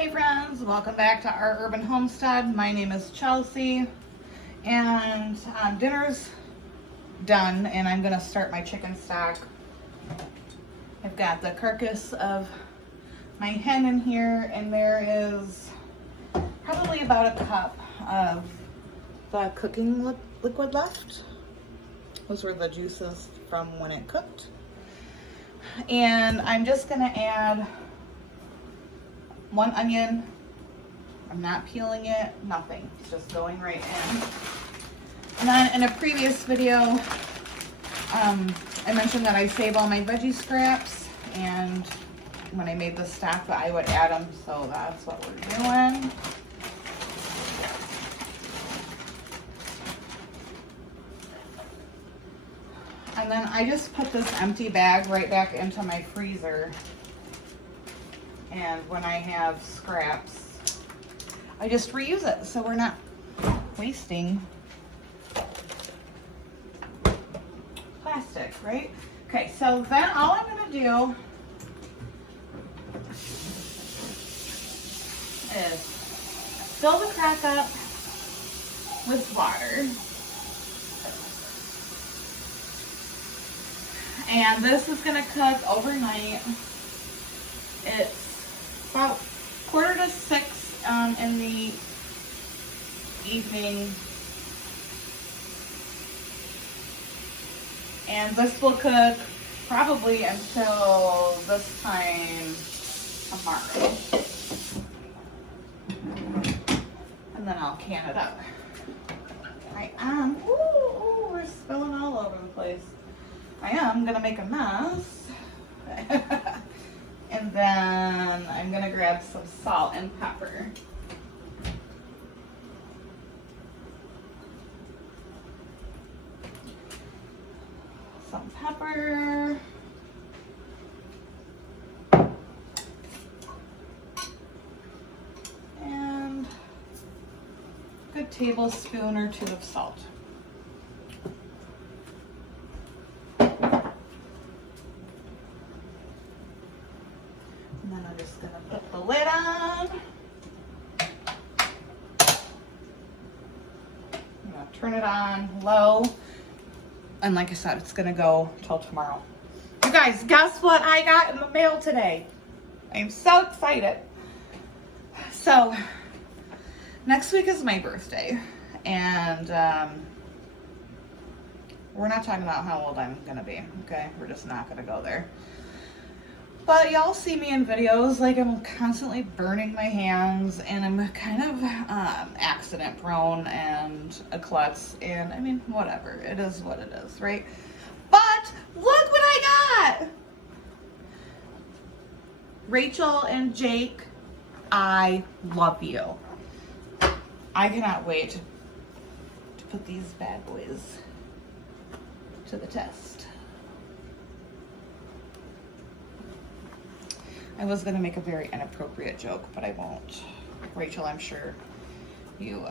Hey friends, welcome back to our urban homestead. My name is Chelsea and dinner's done and I'm gonna start my chicken stock. I've got the carcass of my hen in here and there is probably about a cup of the cooking liquid left. Those were the juices from when it cooked. And I'm just gonna add 1 onion. I'm not peeling it, nothing. It's just going right in. And then in a previous video, I mentioned that I save all my veggie scraps, and when I made the stock that I would add them, so that's what we're doing. And then I just put this empty bag right back into my freezer. And when I have scraps, I just reuse it so we're not wasting plastic, right? Okay, so then all I'm gonna do is fill the crock up with water. And this is gonna cook overnight. It's about 5:45 in the evening. And this will cook probably until this time tomorrow. And then I'll can it up. Ooh, we're spilling all over the place. I am gonna make a mess. And then I'm gonna grab some salt and pepper. Some pepper. And a good tablespoon or 2 of salt. And then I'm just gonna put the lid on. I'm gonna turn it on low. And like I said, it's gonna go till tomorrow. You guys, guess what I got in the mail today? I'm so excited. So, next week is my birthday. And we're not talking about how old I'm gonna be, okay? We're just not gonna go there. But y'all see me in videos, like I'm constantly burning my hands and I'm kind of accident prone and a klutz, and I mean, whatever, it is what it is, right? But look what I got! Rachel and Jake, I love you. I cannot wait to put these bad boys to the test. I was gonna make a very inappropriate joke, but I won't. Rachel, I'm sure you're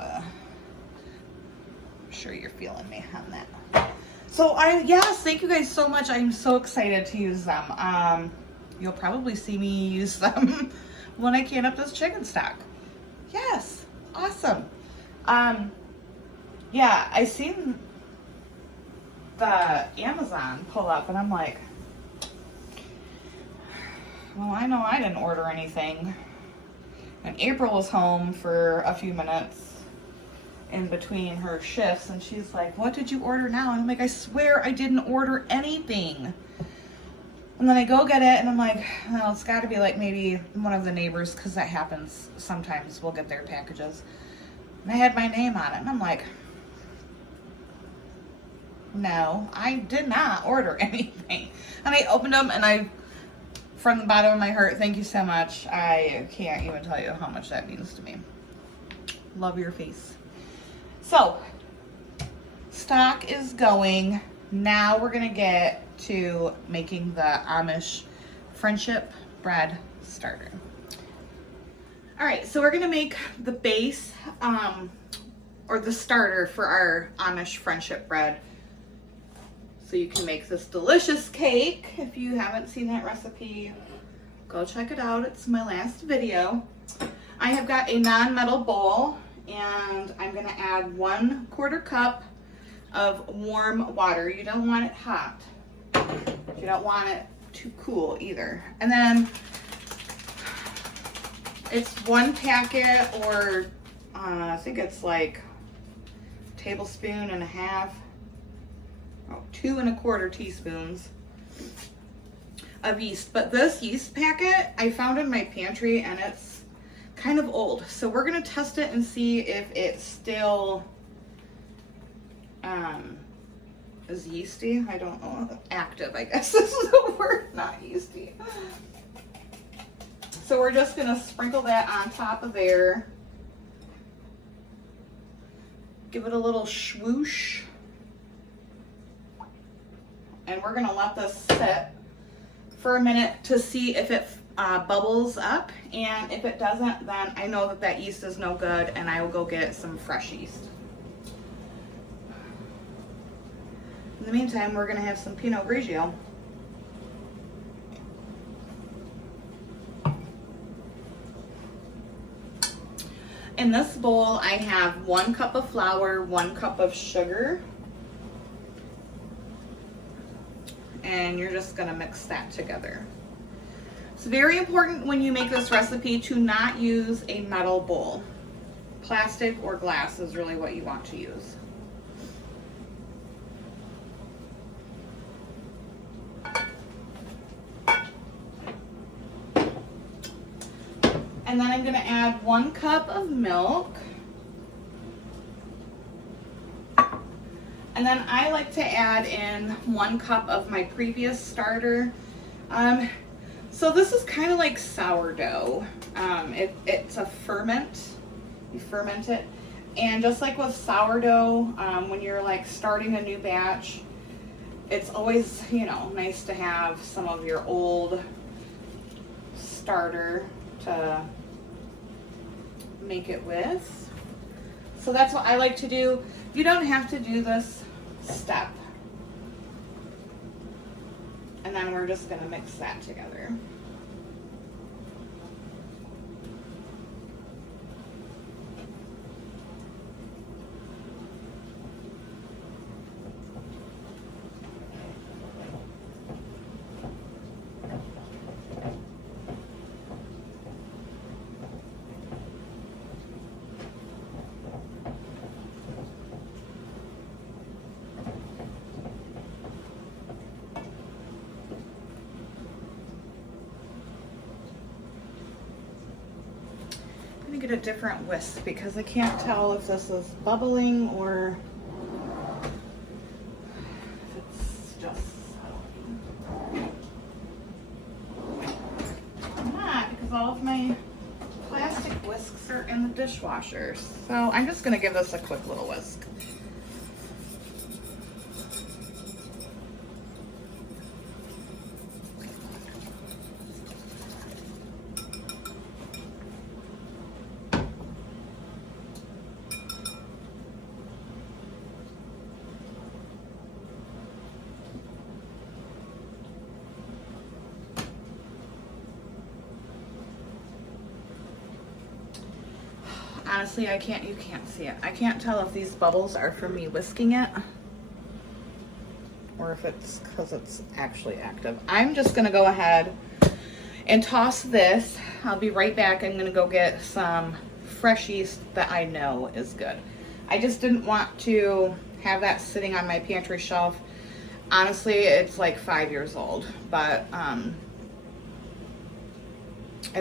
feeling me on that. So yes, thank you guys so much. I'm so excited to use them. You'll probably see me use them when I can up this chicken stock. Yes, awesome. Yeah, I seen the Amazon pull up and I'm like, well, I know I didn't order anything. And April was home for a few minutes in between her shifts, and she's like, what did you order now? And I'm like, I swear I didn't order anything. And then I go get it, and I'm like, well, it's got to be like maybe one of the neighbors, because that happens sometimes. We'll get their packages. And I had my name on it, and I'm like, no, I did not order anything. And I opened them, and from the bottom of my heart, thank you so much. I can't even tell you how much that means to me. Love your face. So, stock is going. Now we're gonna get to making the Amish Friendship bread starter. All right, so we're gonna make the base, or the starter for our Amish Friendship bread. So you can make this delicious cake. If you haven't seen that recipe, go check it out. It's my last video. I have got a non-metal bowl, and I'm gonna add 1/4 cup of warm water. You don't want it hot. You don't want it too cool either. And then it's 1 packet, or I think it's like a tablespoon and a half, 2 1/4 teaspoons of yeast. But this yeast packet I found in my pantry, and it's kind of old. So we're gonna test it and see if it's still is yeasty. I don't know. Active, I guess this is the word, not yeasty. So we're just gonna sprinkle that on top of there. Give it a little swoosh. And we're gonna let this sit for a minute to see if it bubbles up. And if it doesn't, then I know that that yeast is no good, and I will go get some fresh yeast. In the meantime, we're gonna have some Pinot Grigio. In this bowl, I have 1 cup of flour, 1 cup of sugar, and you're just gonna mix that together. It's very important when you make this recipe to not use a metal bowl. Plastic or glass is really what you want to use. And then I'm gonna add 1 cup of milk. And then I like to add in 1 cup of my previous starter. So this is kind of like sourdough. It's a ferment. You ferment it. And just like with sourdough, when you're like starting a new batch, it's always, you know, nice to have some of your old starter to make it with. So that's what I like to do. You don't have to do this step. And then we're just gonna mix that together. Get a different whisk because I can't tell if this is bubbling or if it's just settling. I'm not, because all of my plastic whisks are in the dishwasher. So I'm just going to give this a quick little whisk. Honestly, you can't see it. I can't tell if these bubbles are from me whisking it or if it's because it's actually active. I'm just gonna go ahead and toss this. I'll be right back. I'm gonna go get some fresh yeast that I know is good. I just didn't want to have that sitting on my pantry shelf. Honestly, it's like 5 years old, but I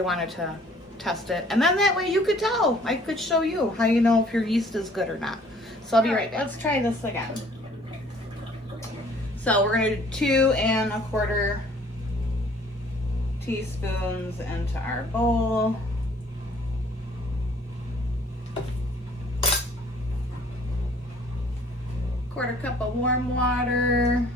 wanted to test it, and then that way you could tell. I could show you how you know if your yeast is good or not. So I'll be right back. Let's try this again. So we're gonna do 2 1/4 teaspoons into our bowl. Quarter cup of warm water.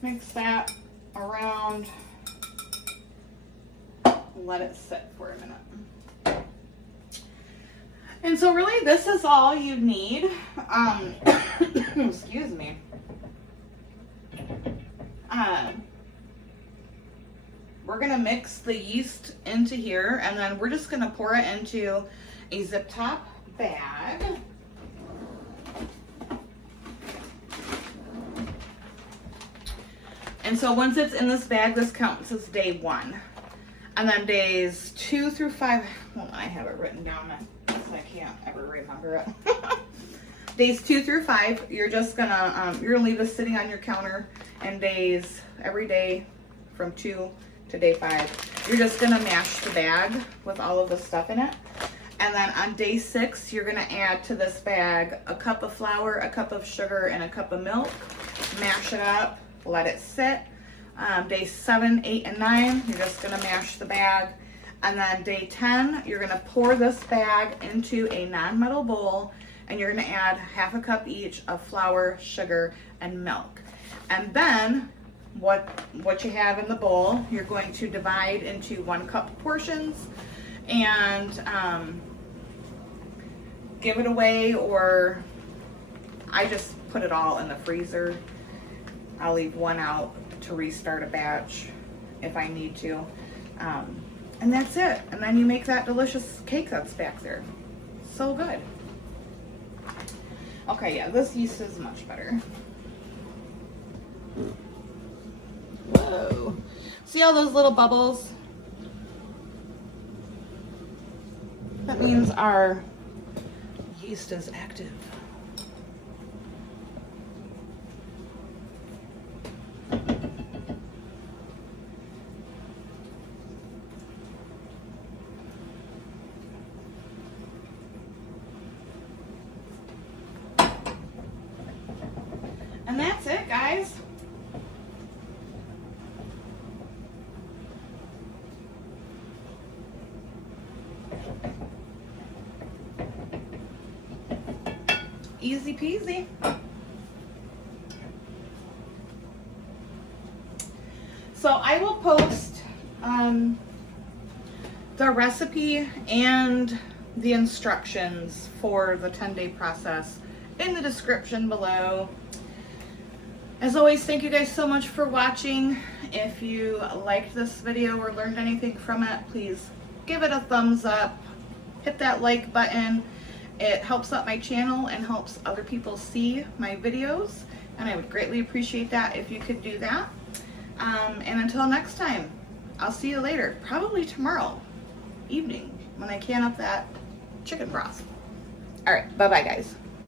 Mix that around, let it sit for a minute. And so really this is all you need. Excuse me. We're gonna mix the yeast into here, and then we're just gonna pour it into a zip top bag. And so once it's in this bag, this counts as day 1. And then days 2 through 5, well, I have it written down, so I can't ever remember it. Days 2 through 5, you're just gonna, you're gonna leave this sitting on your counter, and days, every day from 2 to day 5, you're just gonna mash the bag with all of the stuff in it. And then on day 6, you're gonna add to this bag a cup of flour, a cup of sugar, and a cup of milk. Mash it up, let it sit. Day 7, 8, and 9, you're just gonna mash the bag. And then day 10, you're gonna pour this bag into a non-metal bowl, and you're gonna add half a cup each of flour, sugar, and milk. And then what you have in the bowl, you're going to divide into 1 cup portions and give it away, or I just put it all in the freezer. I'll leave 1 out to restart a batch if I need to. And that's it. And then you make that delicious cake that's back there. So good. Okay, yeah, this yeast is much better. Whoa. See all those little bubbles? That means our yeast is active. And that's it, guys. Easy peasy. So I will post the recipe and the instructions for the 10-day process in the description below. As always, thank you guys so much for watching. If you liked this video or learned anything from it, please give it a thumbs up, hit that like button. It helps out my channel and helps other people see my videos, and I would greatly appreciate that if you could do that. And until next time, I'll see you later, probably tomorrow evening when I can up that chicken broth. All right, bye-bye, guys.